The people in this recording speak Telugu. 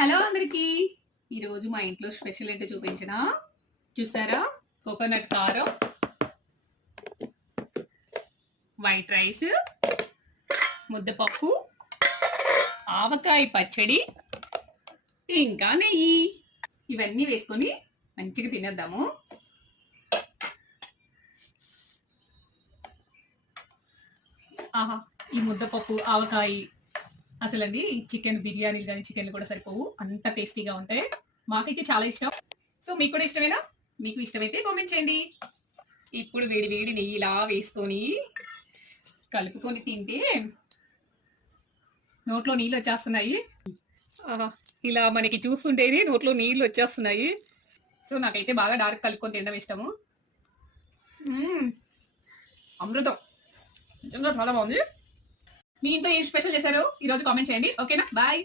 హలో అందరికి. ఈరోజు మా ఇంట్లో స్పెషల్ ఏంటో చూపించిన. చూసారా? కోకోనట్ కారం, వైట్ రైస్, ముద్దపప్పు, ఆవకాయ పచ్చడి, ఇంకా నెయ్యి. ఇవన్నీ వేసుకొని మంచిగా తినేద్దాము. ఆహా, ఈ ముద్దపప్పు ఆవకాయ అసలండి చికెన్ బిర్యానీలు కానీ చికెన్లు కూడా సరిపోవు, అంత టేస్టీగా ఉంటాయి. మాకైతే చాలా ఇష్టం. సో మీకు కూడా ఇష్టమేనా? మీకు ఇష్టమైతే కామెంట్ చేయండి. ఇప్పుడు వేడి వేడి నెయ్యి ఇలా వేసుకొని కలుపుకొని తింటే నోట్లో నీళ్ళు వచ్చేస్తున్నాయి. ఇలా మనకి చూస్తుంటేనే నోట్లో నీళ్ళు వచ్చేస్తున్నాయి. సో నాకైతే బాగా డార్క్ కలుపుకొని తినడం ఇష్టము. అమృతం, నిజంగా చాలా బాగుంది. మీ ఇంట్లో ఏం స్పెషల్ చేశారో ఈరోజు కామెంట్ చేయండి. ఓకేనా? బాయ్.